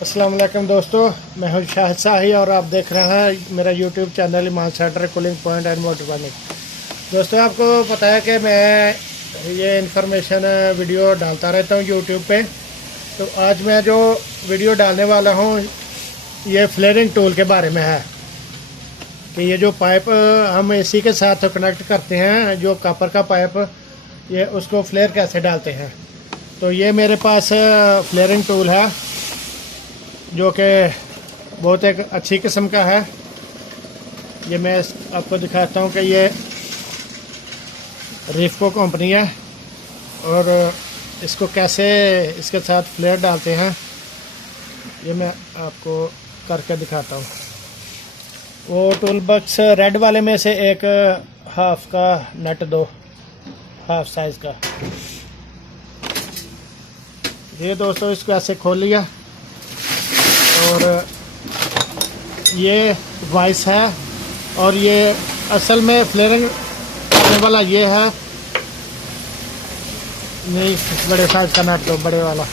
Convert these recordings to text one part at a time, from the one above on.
अस्सलाम वालेकुम दोस्तों, मैं हूं शाहिद शाही और आप देख रहे हैं मेरा यूट्यूब चैनल ईमान center cooling point and motor burning. दोस्तों, आपको पता है कि मैं ये इन्फॉर्मेशन वीडियो डालता रहता हूं यूट्यूब पे। तो आज मैं जो वीडियो डालने वाला हूं ये फ्लेयरिंग टूल के बारे में है कि ये जो पाइप हम एसी के साथ कनेक्ट करते हैं, जो कॉपर का पाइप, ये उसको फ्लेयर कैसे डालते हैं। तो ये मेरे पास फ्लेयरिंग टूल है जो कि बहुत एक अच्छी किस्म का है। ये मैं आपको दिखाता हूँ कि ये रिफको कंपनी है और इसको कैसे इसके साथ फ्लेयर डालते हैं ये मैं आपको करके दिखाता हूँ। वो टूल बॉक्स रेड वाले में से एक हाफ का नट दो, हाफ साइज़ का। ये दोस्तों, इसको ऐसे खोल लिया और ये वाइस है और ये असल में फ्लेयरिंग करने वाला ये है नहीं, बड़े साइज का नट दो, बड़े वाला।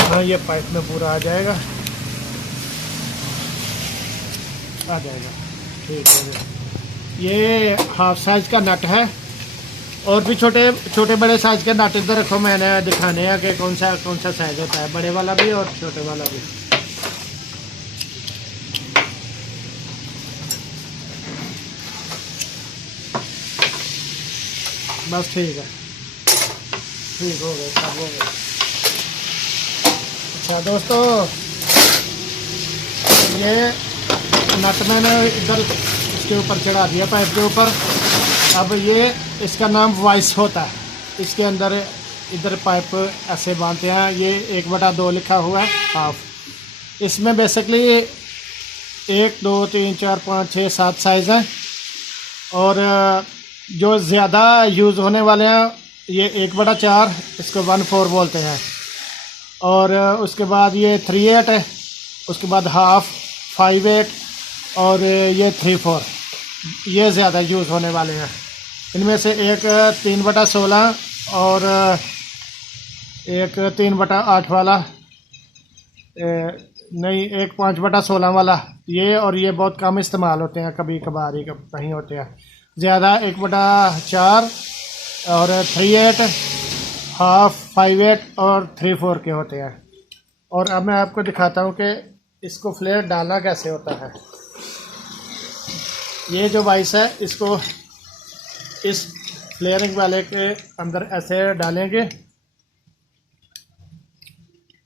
हाँ, ये पाइप में पूरा आ जाएगा, ठीक है। ये हाफ साइज का नट है और भी छोटे बड़े साइज के नट इधर रखो, मैंने दिखाने हैं कि कौन सा साइज होता है, बड़े वाला भी और छोटे वाला भी। बस ठीक है, ठीक हो गए, सब हो गए। अच्छा दोस्तों, ये नट मैंने इधर इसके ऊपर चढ़ा दिया, पाइप के ऊपर। अब ये इसका नाम वाइस होता है। इसके अंदर इधर पाइप ऐसे बांधते हैं, ये 1/2 लिखा हुआ है, हाफ। इसमें बेसिकली 1 2 3 4 5 6 7 साइज़ हैं और जो ज़्यादा यूज़ होने वाले हैं ये 1/4, इसको 1/4 बोलते हैं। और उसके बाद ये 3/8 है, उसके बाद हाफ, 5/8 और ये 3/4, ये ज़्यादा यूज़ होने वाले हैं। इनमें से एक 3/16 और एक 3/8 वाला, नहीं, एक 5/16 वाला, ये और ये बहुत कम इस्तेमाल होते हैं, कभी कभार ही कहीं होते हैं। ज़्यादा 1/4 और 3/8, हाफ, 5/8 और 3/4 के होते हैं। और अब मैं आपको दिखाता हूँ कि इसको फ्लेयर डालना कैसे होता है। ये जो वाइस है, इसको इस फ्लेयरिंग वाले के अंदर ऐसे डालेंगे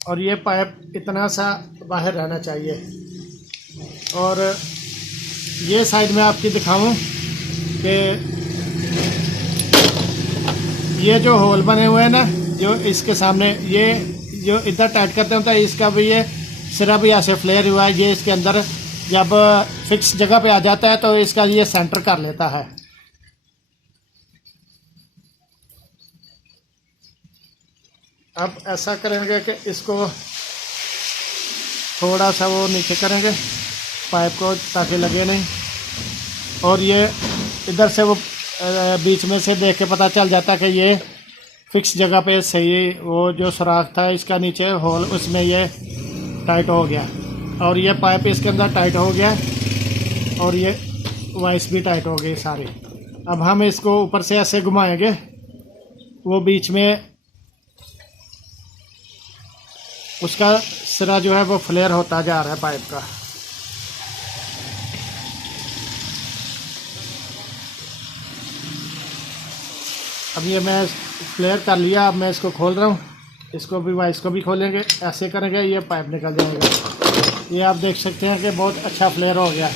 और ये पाइप इतना सा बाहर रहना चाहिए। और ये साइड में आपकी दिखाऊं कि ये जो होल बने हुए हैं ना, जो इसके सामने, ये जो इधर टाइट करते हैं, तो इसका भी ये सिरा भी ऐसे फ्लेयर हुआ है। ये इसके अंदर जब फिक्स जगह पे आ जाता है तो इसका ये सेंटर कर लेता है। अब ऐसा करेंगे कि इसको थोड़ा सा वो नीचे करेंगे पाइप को, ताकि लगे नहीं। और ये इधर से वो बीच में से देख के पता चल जाता कि ये फिक्स जगह पे सही, वो जो सुराख था इसका नीचे होल, उसमें ये टाइट हो गया और ये पाइप इसके अंदर टाइट हो गया और ये वाइस भी टाइट हो गई सारी। अब हम इसको ऊपर से ऐसे घुमाएंगे, वो बीच में उसका सिरा जो है वो फ्लेयर होता जा रहा है पाइप का। अब ये मैं फ्लेयर कर लिया, अब मैं इसको खोल रहा हूँ। इसको भी वाइस को भी खोलेंगे, ऐसे करेंगे, ये पाइप निकल जाएगा। ये आप देख सकते हैं कि बहुत अच्छा फ्लेयर हो गया।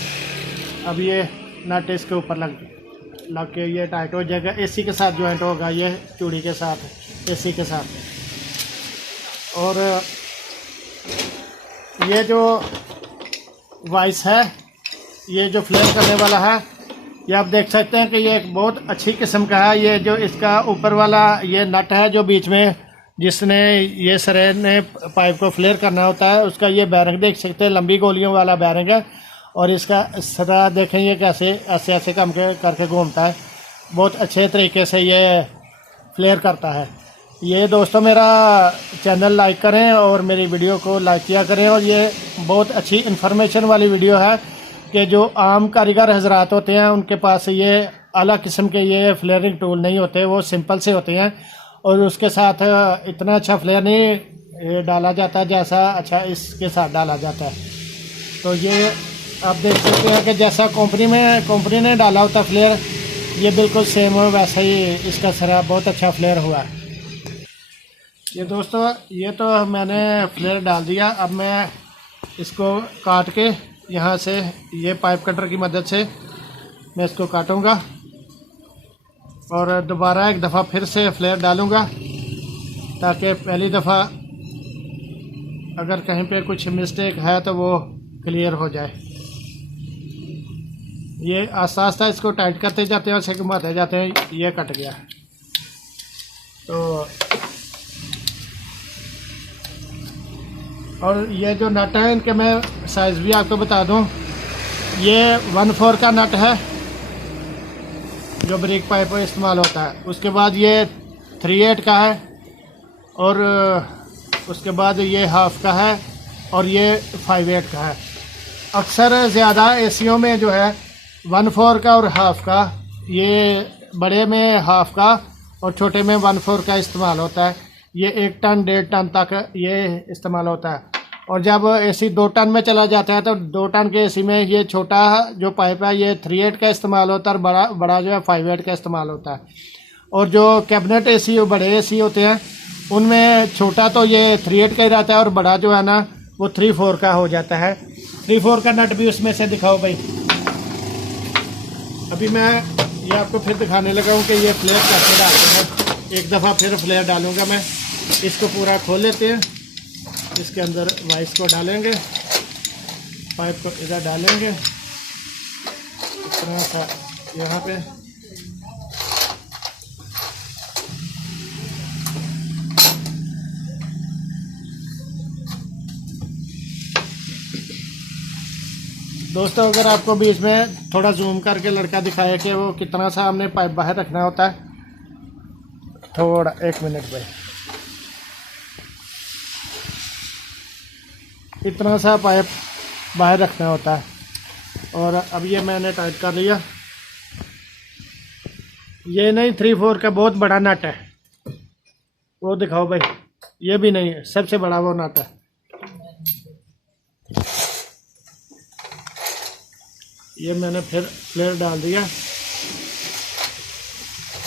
अब ये नट इसके ऊपर लग के ये टाइट हो जाएगा, एसी के साथ ज्वाइंट होगा, ये चूड़ी के साथ, एसी के साथ। और ये जो वाइस है, ये जो फ्लेयर करने वाला है, ये आप देख सकते हैं कि ये एक बहुत अच्छी किस्म का है। ये जो इसका ऊपर वाला ये नट है, जो बीच में जिसने ये सरे ने पाइप को फ्लेयर करना होता है, उसका ये बैरिंग देख सकते हैं, लंबी गोलियों वाला बैरिंग है। और इसका सरा देखें, ये कैसे ऐसे करके घूमता है, बहुत अच्छे तरीके से ये फ्लेयर करता है। ये दोस्तों मेरा चैनल लाइक करें और मेरी वीडियो को लाइक किया करें। और ये बहुत अच्छी इन्फॉर्मेशन वाली वीडियो है कि जो आम कारीगर हजरात होते हैं उनके पास ये अलग किस्म के ये फ्लेयरिंग टूल नहीं होते, वो सिंपल से होते हैं और उसके साथ इतना अच्छा फ्लेयर नहीं डाला जाता जैसा अच्छा इसके साथ डाला जाता है। तो ये आप देख सकते हैं कि जैसा कंपनी ने डाला होता फ्लेयर, ये बिल्कुल सेम हो वैसा ही इसका सरा बहुत अच्छा फ्लेयर हुआ है। ये दोस्तों ये तो मैंने फ्लेयर डाल दिया। अब मैं इसको काट के यहाँ से ये पाइप कटर की मदद से मैं इसको काटूँगा और दोबारा एक दफ़ा फिर से फ्लेयर डालूँगा ताकि पहली दफ़ा अगर कहीं पे कुछ मिस्टेक है तो वो क्लियर हो जाए। ये आस्ता आस्ता इसको टाइट करते जाते हैं और इसे घुमाते जाते हैं। ये कट गया। तो और ये जो नट है इनके मैं साइज़ भी आपको बता दूं। ये 1/4 का नट है जो ब्रिक पाइप में इस्तेमाल होता है। उसके बाद ये 3/8 का है और उसके बाद ये हाफ का है और ये 5/8 का है। अक्सर ज़्यादा एसियों में जो है 1/4 का और हाफ का, ये बड़े में हाफ का और छोटे में 1/4 का इस्तेमाल होता है। ये 1 टन 1.5 टन तक ये इस्तेमाल होता है। और जब एसी 2 टन में चला जाता है तो 2 टन के एसी में ये छोटा जो पाइप है ये 3/8 का इस्तेमाल होता है और बड़ा जो है 5/8 का इस्तेमाल होता है। और जो कैबिनेट एसी बड़े एसी होते हैं उनमें छोटा तो ये 3/8 का ही रहता है और बड़ा जो है ना वो 3/4 का हो जाता है। 3/4 का नट भी उसमें से दिखाओ भाई। अभी मैं ये आपको फिर दिखाने लगा हूँ कि ये फ्लेयर कैसे डालते हैं। एक दफ़ा फिर फ्लेयर डालूँगा मैं। इसको पूरा खोल लेते हैं। इसके अंदर वाइस को डालेंगे, पाइप को इधर डालेंगे इस तरह सा यहाँ पे। दोस्तों अगर आपको बीच में थोड़ा जूम करके लड़का दिखाया कि वो कितना सा हमने पाइप बाहर रखना होता है, थोड़ा 1 मिनट भाई। इतना सा पाइप बाहर रखना होता है। और अब ये मैंने टाइट कर लिया। ये नहीं 3/4 का बहुत बड़ा नट है, वो दिखाओ भाई। ये भी नहीं है, सबसे बड़ा वो नट है। ये मैंने फिर फ्लेयर डाल दिया।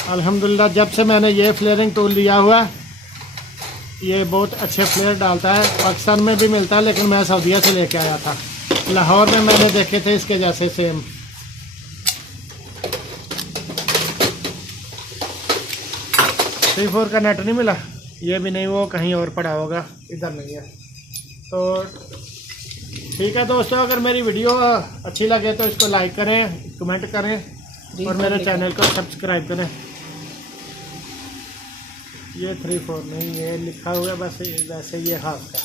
अल्हम्दुलिल्लाह जब से मैंने ये फ्लेयरिंग टूल लिया हुआ, ये बहुत अच्छे फ्लेयर डालता है। पाकिस्तान में भी मिलता है लेकिन मैं सऊदीया से लेके आया था। लाहौर में मैंने देखे थे इसके जैसे सेम। थ्री फोर का नट नहीं मिला, ये भी नहीं, वो कहीं और पड़ा होगा, इधर नहीं है। तो ठीक है दोस्तों, अगर मेरी वीडियो अच्छी लगे तो इसको लाइक करें, कमेंट करें और मेरे चैनल को सब्सक्राइब करें। ये 3/4 नहीं, ये लिखा हुआ है बस वैसे, ये हाफ का।